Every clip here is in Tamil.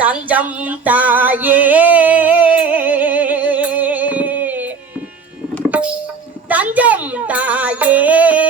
தஞ்சம் தாயே. தஞ்சம் தாயே.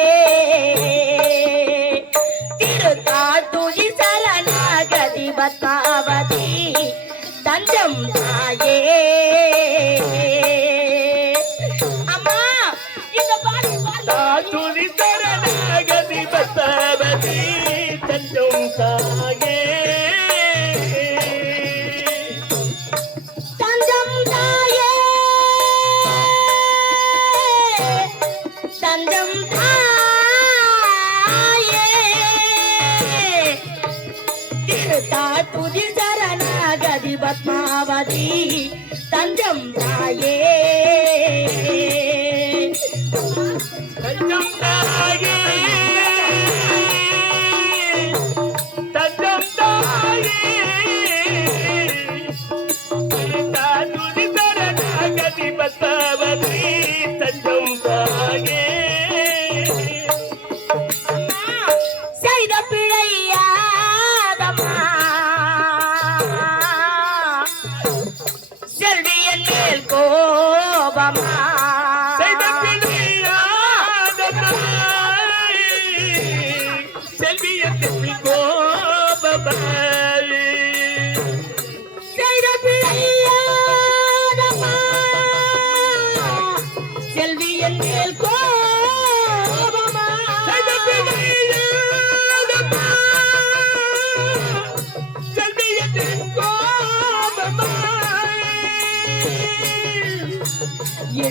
தஞ்சம்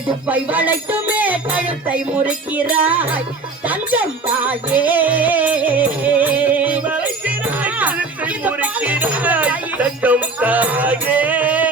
இடுப்பை வளைத்துமே கழுத்தை முறுக்கிறாய். தஞ்சம் தாயே. மறைக்கிறாய். தங்கம் தாயே.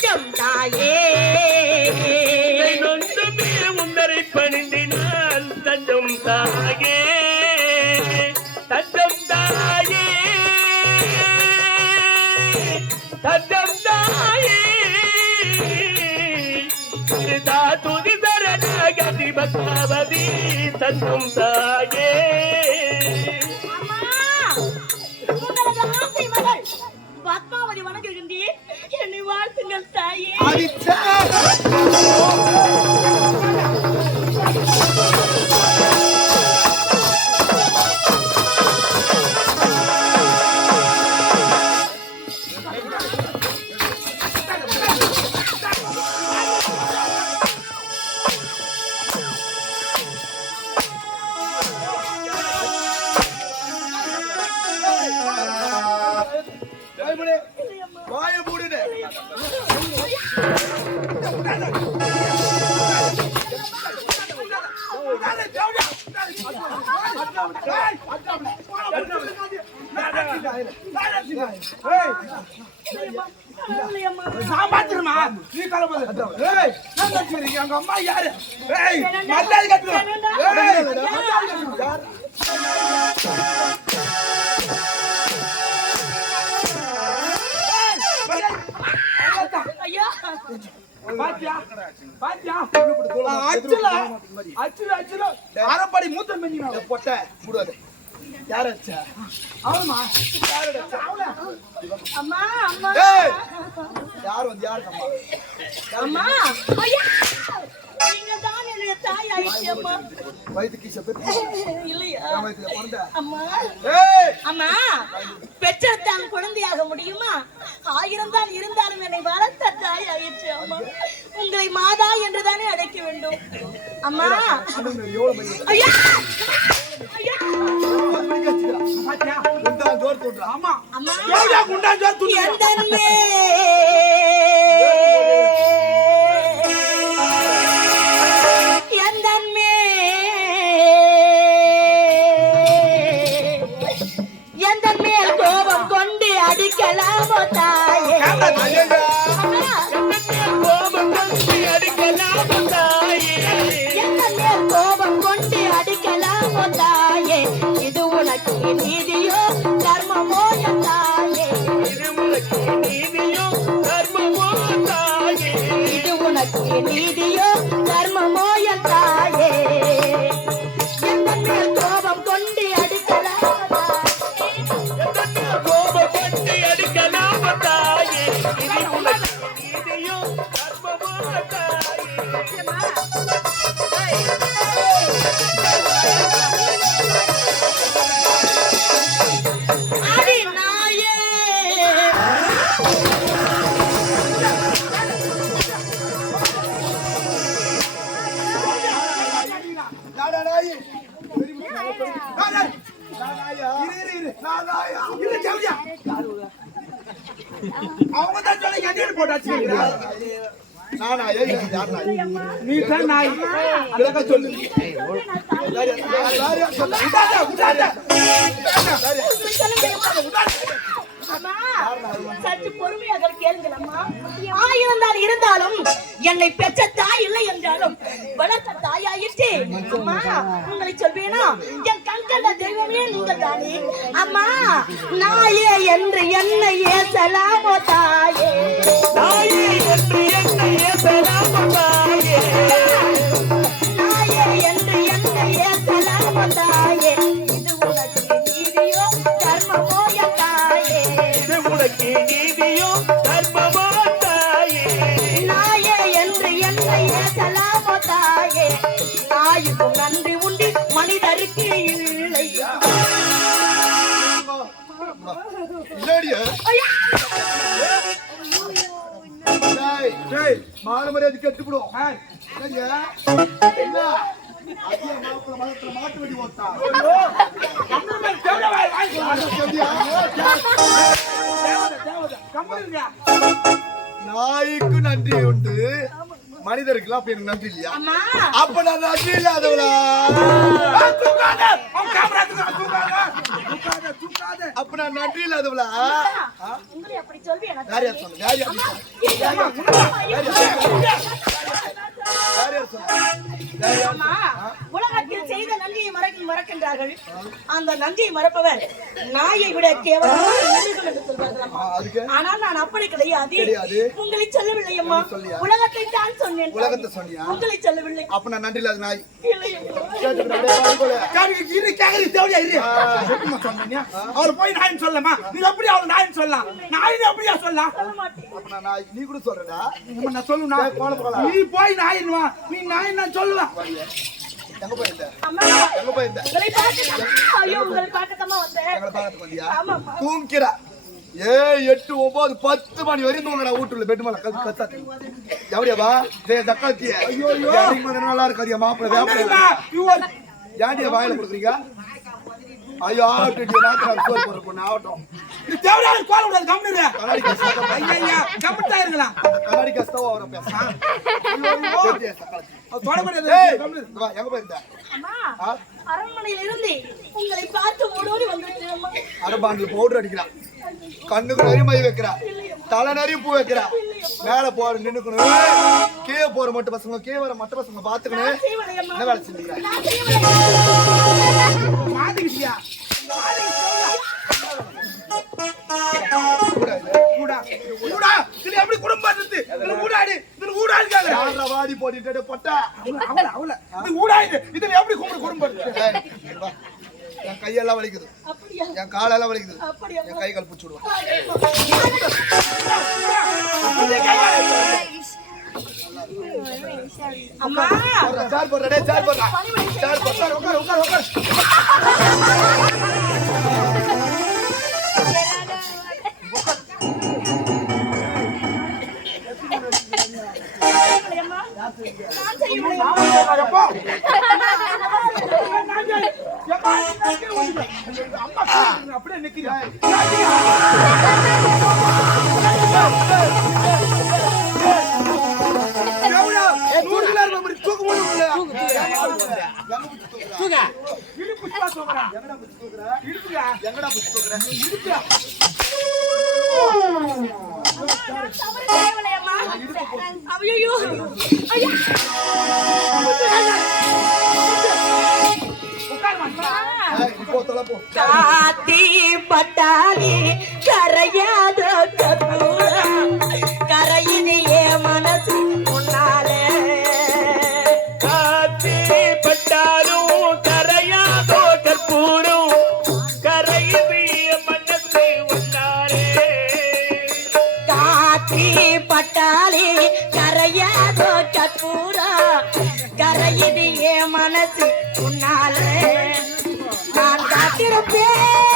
தஞ்சம் தாயே. என்னை நொந்துமே உந்தரை தஞ்சம் தாயே. தஞ்சம் தாயே. தஞ்சம் தாயே. தாத்துதி சரணாகதி பத்மாவதி தஞ்சம் தாயே. பாத்தியா? பாத்தியா? அச்சுல அச்சுல அச்சுல அரைப்படி மூத்த மெஞ்சி பொட்ட. யார் அச்சா அவமா? அவனா? அம்மா யார் வந்து யார் அம்மா. அம்மா ஐயா! நீங்க தாய் ஆயிடுச்சு அம்மா. வயிற்றுக்கு செத்து இல்லையா? அம்மா. அம்மா பெற்றெடுத்தால் குழந்தையாக முடியுமா? ஆயிரம் தான் இருந்தாலும் என்னை வளர்த்த தாய் அம்மா. உங்களை மாதா என்றுதானே அழைக்க வேண்டும். அம்மா. ஐயா ஐயா! அம்மா. எவ்வளவு குண்டா ஜோர் துணி நீதியோ தர்மமோ நீ தான் நாய். விளக்க சொல்லு. சற்று பொறுமையாக கேளுங்கள் ஆயிருந்தால் இருந்தாலும் என்னை பெற்ற தாய் இல்லை என்றாலும் வளர்த்த தாயாயிற்று அம்மா உங்களை சொல்வேனா என் கண்கண்ட தெய்வமே நீங்கள் தானே அம்மா நாயே என்று என்னை ஏசலாமோ தான் மான மரியாதை மதத்துல மாட்டு ஓட்டா. சொல்லியா? நாய்க்கு நன்றி உண்டு. மனிதருக்குலாம் அப்ப எனக்கு நன்றி இல்லையா? அப்ப நான் நன்றி இல்லாதவளா? அப்ப நான் நன்றி இல்லாதவளா? யார் யார் சொன்ன யார் யார் உலகத்தில் செய்த நன்றியை மறக்க மறக்கின்றார்கள். அந்த நன்றியை மறப்பவர் நாயை விட கேவலமான மிருகம் என்று சொல்வார்கள் ஆனால் நான் அப்படி கிடையாது. உங்களை சொல்லவில்லை அம்மா? உலகத்தை தான் சொன்னேன் உலகத்தை சொன்னியா? உங்களை சொல்லவில்லை. அப்ப நான் நன்றி இல்லாத நாய். அவர் போய் நாயின்னு சொல்லமா நீ எப்படி அவர் நாயின்னு சொல்லலாம்? நாயின்னு எப்படியா சொல்லலாம்? சொல்ல மாட்டேன். அப்ப நான் நாய் நீ கூட சொல்றடா. நான் சொல்லுனா போன போகலாம். நீ போய் நாயின்னு வா. நீ நாயின்னு நான் சொல்லுவேன் எங்க போயிருந்த? தூங்கிற ஏய் எட்டு ஒன்பது பத்து மணி வரையும் தூங்கடா வீட்டுல பெட்டு மேல கத்து கத்தாத்தி எவடியாவா டேய் தக்காத்திய ஐயோ ஐயோ. நல்லா இருக்காதியா மாப்பிள வேப்பில ஏன்டியா வாயில கொடுக்குறீங்க? ஐயோ சோறு போடுற பொண்ணு ஆகட்டும். நீ தேவையான கோல விடாது கம்முனு கண்ணாடி கஷ்டம் ஐயா கம்முட்டா இருக்கலாம். கண்ணாடி கஷ்டம் அவரை பேசுறான் அது தொட முடியாது ஏய் கம்முனு இங்க வா, எங்க போயிருந்த? அம்மா ஆ? அரண்மனையில் இருந்து உங்களை பார்த்து ஓடோடி வந்துட்டேன் அம்மா. அரபாண்டில் பவுடர் அடிக்கிறான் கண்ணுக்கு நிறைய மை வைக்கிறா. தலை நிறைய பூ வைக்கிறா. மேல போற நின்னுக்கணும். கீழே போற மட்டு பசங்க கீழே வர மட்ட பசங்க பாத்துக்கணும் என்ன வேலை இது ஊடாடி. வாடி போட்டுட்டு பொட்டா? அவள அவள இது ஊடாடி. இது எப்படி என் கையெல்லாம் வலிக்குது. என் காலெல்லாம் வலிக்குது. என் கை கால் பிடிச்சி சேர் போடுறா சேர் போடுறா. சேர் உட்கார் உட்கார் உட்கார். நான் செய்யவில்லை அம்மா ஐயோ ஐயா காத்தி பட்டாளி கரையாத நான் காத்திருப்பேன்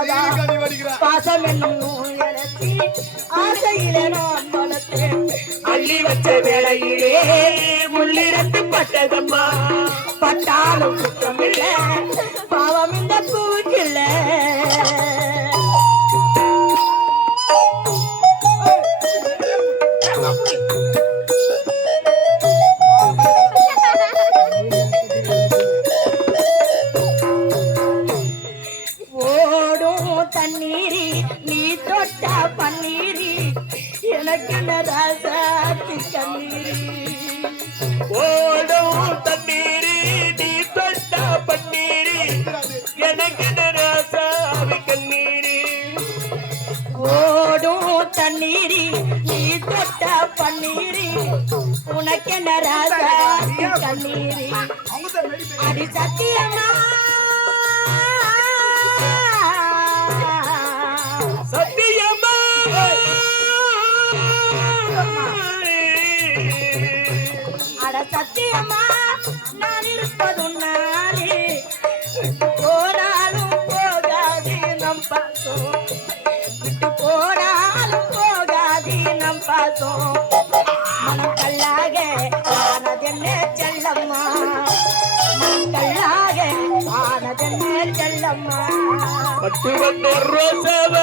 பாசம் என்னும் நூலத்தி ஆசையிலே நான் வளர்த்தேன் அள்ளி வச்ச வேளையிலே முள்ளிரண்டு பட்டதம்மா பட்டாலும் குற்றமில்ல. பாவம் இந்த பூக்கில்ல உனக்கென்ன கண்ணீரி அடி சத்தியமா சத்தியமா அட சத்தியமா நான் நாளே போனாலும் போகாது நம் பாசம் விட்டு போனாலும் போகாது நம் பாசம் ஆனதென்ன செல்லம்மா. மனம் கல்லாக செல்லம்மா. பட்டு வந்த ரோசாவ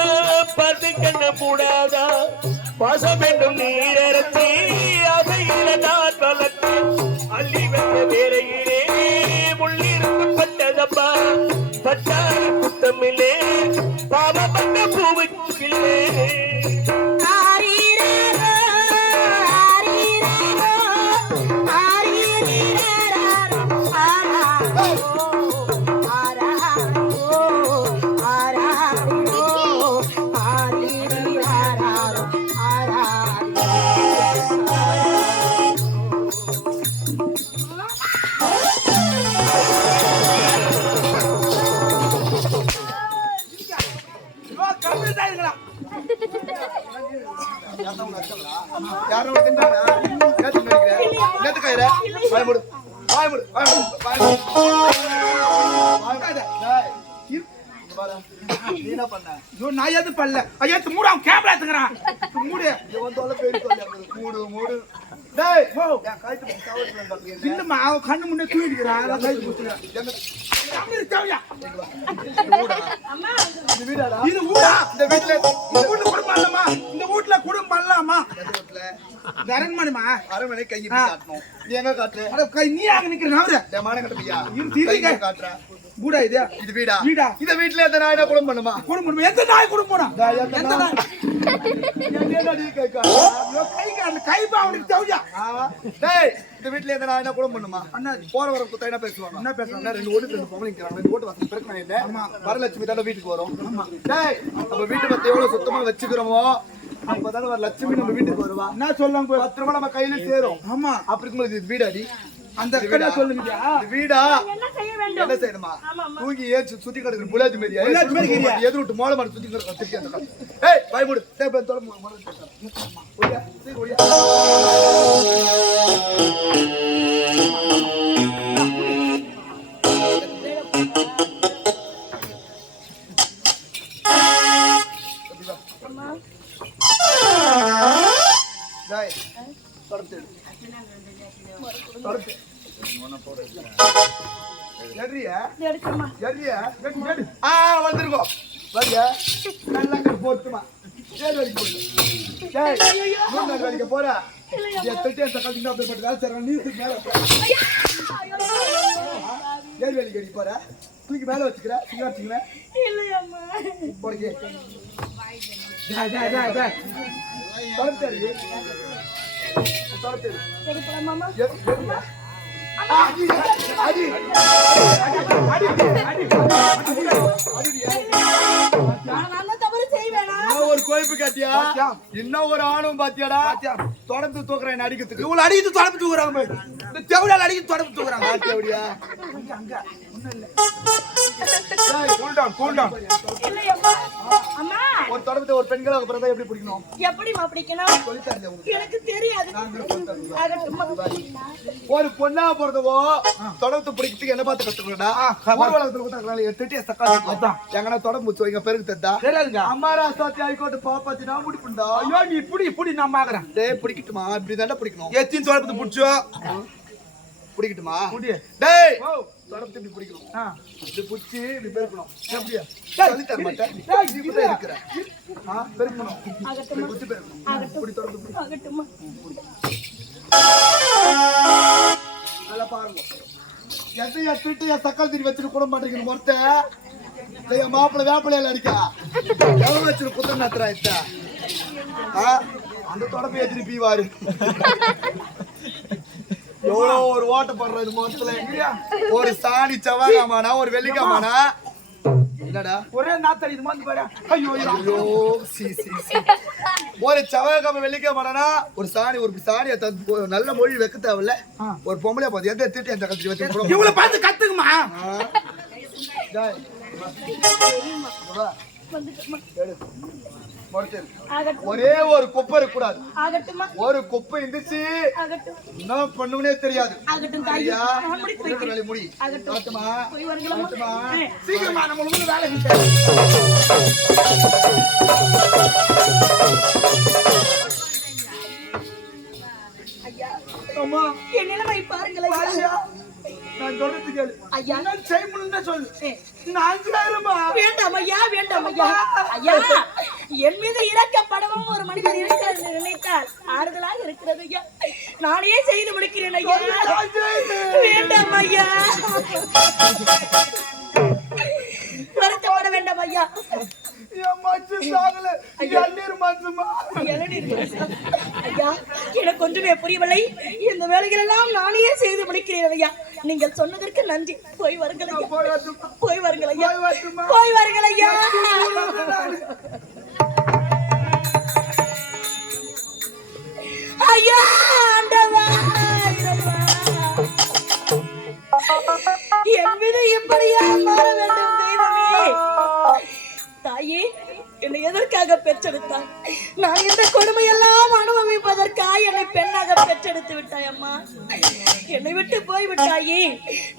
பார்த்து கண்ண மூடாதா. பாசம் என்றும் நீரத்தி அதையில நான் வளர்த்து அள்ளி வந்த வேலையிலே முள்ளிருந்து பட்டதப்பா. பட்டாரி குத்தமில்லே பாவப்பட்ட பண்ண பூவுக்கில்லே இது ஊடா இந்த வீட்டுல இந்த வீட்டுல குடும்பம் இல்லம்மா இந்த வீட்டுல குடும்பம் இல்லம்மா இந்த அரண்மனைமா அரண்மனை கை இப்படி ஆ. காட்டணும். நீ எங்க கை நீ ஆக நிக்கிற அவரு என் மானங்கட்ட பையா. காட்டுற? பூடா இது இது வீடா வீடா. இந்த வீட்டுல எந்த நாய் குடும்பம் பண்ணுமா குடும்பம் எந்த நாய் குடும்பம் டேய், எந்த நாய் என்னடா கை காட்டுற? ஐயோ, கை கை அவனுக்கு தேவையா டேய், இந்த வீட்டுல எந்த நாய் குடும்பம் பண்ணுமா? அண்ணாச்சி. போற வர குத்தா என்ன பேசுவாங்க? என்ன பேசுவாங்க? என்ன ரெண்டு ஓட்டு ரெண்டு பொம்பளைங்க இருக்கிறாங்க. ரெண்டு ஓட்டு வசதி பிரச்சனை இல்ல. வரலட்சுமி தானே வீட்டுக்கு வரும். டேய் நம்ம வீட்டு பத்தி எவ்வளவு சுத்தமா வச்சுக்கிறோமோ? அப்பதானே வர லட்சுமி நம்ம வீட்டுக்கு வருவா. என்ன சொல்லுவாங்க போய்? பத்து ரூபாய் நம்ம கையில சேரும். ஆமா. அப்படி இருக்கும்போது இது வீடாடி அந்த கண்ணை சொல்லுங்கயா இது வீடா? என்ன என்ன செய்யணுமா? தூங்கி ஏன் சுத்தி கிடக்குற புலாஜி இருக்கிறியா? எது விட்டு மோள மாட்டு சுத்தி அந்த கால். ஏய் பயமுடு. டேய் பே தொட மோள ஒடியா போறா? என் தொட்டி அந்த இன்னும் அப்படியே போட்டு வேலை. நீ தூக்கி மேல. ஏழு வேலைக்கு அடிக்க போற? தூக்கி மேல வச்சுக்கிற சிங்க வச்சுக்கிறேன் போடுங்க எடு, எடுங்க. அடி, அடி, அடி, அடி, கோயிப்பு காட்டியா? இன்னும் ஒரு ஆணும் பாத்தியாடா? தொடர்ந்து தூக்குறேன் அடிக்கிறதுக்கு. இவ்வளவு அடிக்கிட்டு தொடர்பு தூக்குறாங்க. இந்த தெவிடால அடிக்கிட்டு தொடர்பு தூக்குறாங்க. பாத்தியா அப்படியா கூல் டவுன் கூல் டவுன் இல்லையம்மா. அம்மா. ஒரு தொடர்பு ஒரு பெண்களை பிறந்தா எப்படி பிடிக்கணும்? எப்படிம்மா பிடிக்கணும். எனக்கு தெரியாது. ஒரு பொண்ணா பிறந்தவோ தொடர்ந்து பிடிக்கிறதுக்கு என்ன பார்த்து கத்துக்கணும்டா? ஊர்வலகத்துல கொடுத்தாங்க திட்டிய சக்கா எங்கன்னா தொடர்பு வச்சு வைங்க பெருக்கு தத்தா தெரியாதுங்க. அம்மாரா சாத்தி ஹைகோர்ட் பாப்பாத்தி நான் முடிப்புண்டா ஐயோ நீ இப்படி இப்படி நான் பாக்குறேன் டேய் பிடிக்கட்டுமா? இப்படி தாண்டா பிடிக்கணும். எத்தின் தொடர்பு பிடிச்சோ பிடிக்கட்டுமா. டேய். தொடர்ந்து இப்படி பிடிக்கணும். இப்படி பிடிச்சி இப்படி பெருக்கணும். எப்படியா? டேய், சொல்லி தர மாட்டேன். டேய், இப்படி தான் இருக்கிறேன். ஆ பெருக்கணும். இப்படி குத்தி பெருக்கணும். இப்படி தொடர்ந்து பிடி. ஆகட்டும்மா நல்லா பாருங்க. எதையா திட்டு என் தக்காளி திரி வச்சுட்டு கூட மாட்டேங்கிற மொத்த என் மாப்பிள்ளை வேப்பிலையில அடிக்கா. எவ்வளவு வச்சுட்டு குத்தம் நத்துறா இத்த? ஆ அந்த தொடர்பு எதிரி பீவாரு எவ்வளோ ஒரு ஓட்ட படுறது மொத்தத்துல ஒரு சாணி செவ்வாய்க்காமானா ஒரு வெள்ளிக்காமானா என்னடா? ஒரே நாத்தடி இது மாதிரி பாரு. ஐயோ ஐயோ. சி சி சி. ஒரு செவ்வாய்க்காம வெள்ளிக்காமானா ஒரு சாணி ஒரு சாணியை தந்து நல்ல மொழி வைக்க தேவையில்ல. ஒரு பொம்பளை பார்த்து எந்த திட்டு என் தக்கத்தி வச்சு இவளை பார்த்து கத்துக்குமா. டேய், ஒரே ஒரு குப்பை இருக்கக்கூடாது. ஆகட்டும்மா ஒரு குப்பை இருந்துச்சு என்ன பண்ணுவனே தெரியாது. சீக்கிரமா நம்ம வேலை அம்மா என் நிலைமை பாருங்களேன் நான் சொல்றது கேளு. ஐயா. என்ன செய்யணும்னு சொல்லு. ஏ, நான் செய்யறமா வேண்டாம் ஐயா வேண்டாம் ஐயா. ஐயா என் மீது இறக்கப்படவும் ஒரு மனிதர் இருக்கிறது நினைத்தால் ஆறுதலாக இருக்கிறது ஐயா. நானே செய்து முடிக்கிறேன் ஐயா. வேண்டாம் ஐயா. வருத்தப்பட வேண்டாம். ஐயா எனக்கு ஒன்றுமே புரியவில்லை. இந்த வேலைகள் எல்லாம் நானே செய்து முடிக்கிறேன் ஐயா. நீங்கள் சொன்னதற்கு நன்றி. போய் வருங்கள் போய் வருங்கள் ஐயா. போய் வருங்கள் ஐயா. ஐயா ஆண்டவா. என் மீது இப்படியா மாற வேண்டும் தெய்வமே? தாயே என்னை எதற்காக பெற்றெடுத்தாய்? நான் இந்த கொடுமையெல்லாம் அனுபவிப்பதற்காக என்னை பெண்ணாக பெற்றெடுத்து விட்டாய் அம்மா என்னை விட்டு போய் விட்டாயே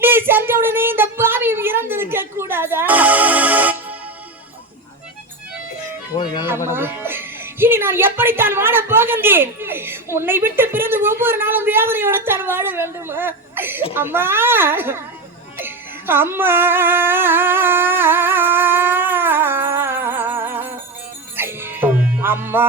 நீ சென்றவுடனே இந்த பாவி இறந்திருக்க கூடாதா? இனி நான் எப்படித்தான் வாழ போகின்றேன்? உன்னை விட்டு பிரிந்து ஒவ்வொரு நாளும் வேதனையோட தான் வாழ வேண்டுமா? அம்மா அம்மா. அம்மா.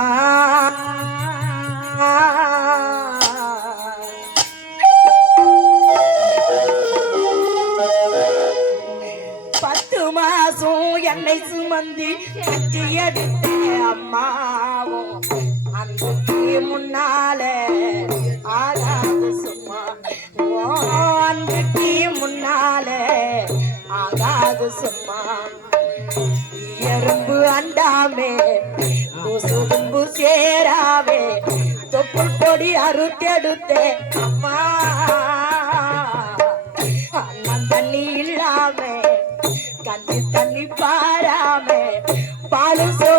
பத்து மாசம் என்னை சுமந்தி கட்டி எடுத்த அம்மாவும் அன்றைக்கு முன்னால ஆகாது சும்மா. ஓ அன்றைக்கு முன்னால ஆகாது சும்மா. எறும்பு அண்டாமே துசுதும்பு சேராவே தொப்புள் பொடி அறுத்தெடுத்தே. அம்மா அண்ணன் தண்ணி இல்லாம கஞ்சி தண்ணி பாராம பாலு சோ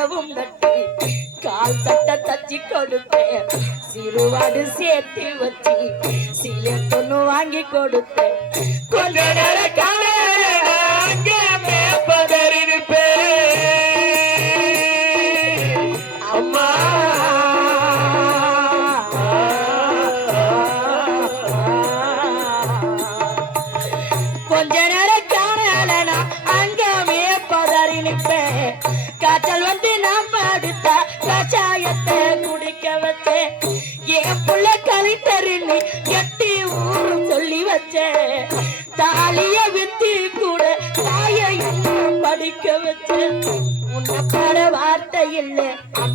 வெட்டி நடவும் வார்த்தை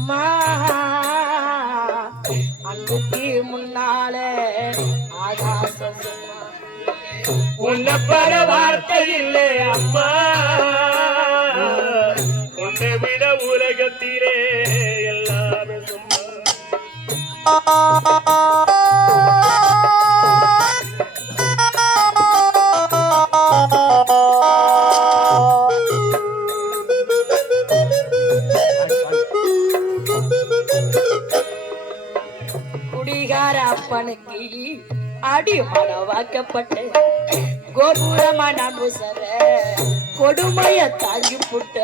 அப்பனுக்கு கோபுரமான முசர கொடுமைய தாங்கி புட்ட.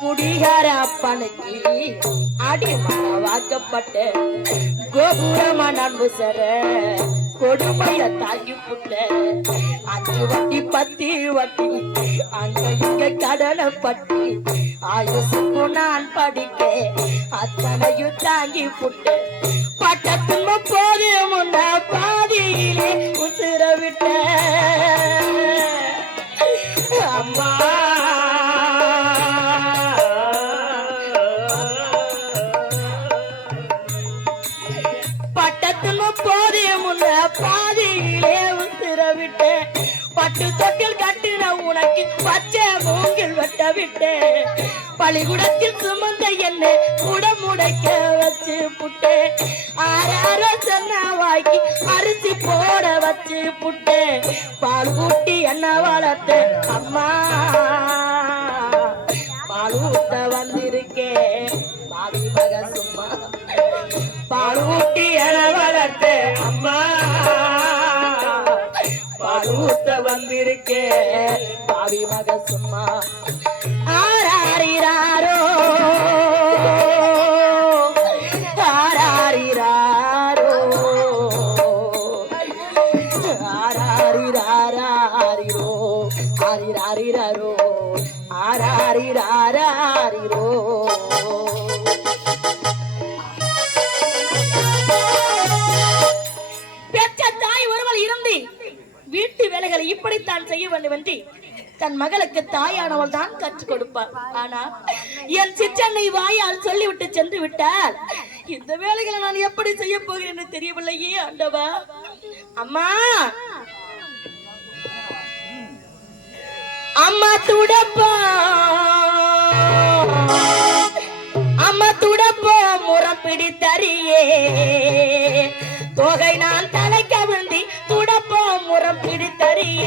குடிகார அப்பனுக்கு அடிமனவாக்கப்பட்டு கோபுரமான முசர கொடுமைய தாங்கி புட்ட. அஞ்சு வட்டி பத்தி வட்டி அங்க இங்க கடலை பட்டி ஆயுசுக்கு நான் படிக்க அத்தனையும் தாங்கி புட்டு பட்டத்தும போது முன்ன பாதியிலே உசுர விட்ட பட்டு தொட்டில் கட்டின உனக்கு பச்சை மூங்கில் வெட்ட விட்டு பள்ளிக்கூடத்தில் சுமந்த என்ன குடமுடைக்க வச்சு புட்டு ஆறாரோ சொன்ன அரிசி போட வச்சு புட்டு பால் ஊட்டி என்ன வளர்த்த அம்மா. பால் ஊட்ட வந்திருக்கே பாவி மக சும்மா. பால் ஊட்டி என வளர்த்த அம்மா. வந்திருக்கே பாவி மக சும்மா பிள்ளைகளை இப்படித்தான் செய்ய வேண்டும் என்று தன் மகளுக்கு தாயானவள் தான் கற்றுக் கொடுப்பார் ஆனா என் சிற்றன்னை வாயால் சொல்லிவிட்டு சென்று விட்டால் இந்த வேலைகளை நான் எப்படி செய்ய போகிறேன் தெரியவில்லையே ஆண்டவா? அம்மா! அம்மா துடப்பா! அம்மா துடப்போ முறம் பிடித்தறியே தொகை நான் தலை கவிழ்ந்தி முறம் பிடித்தறியே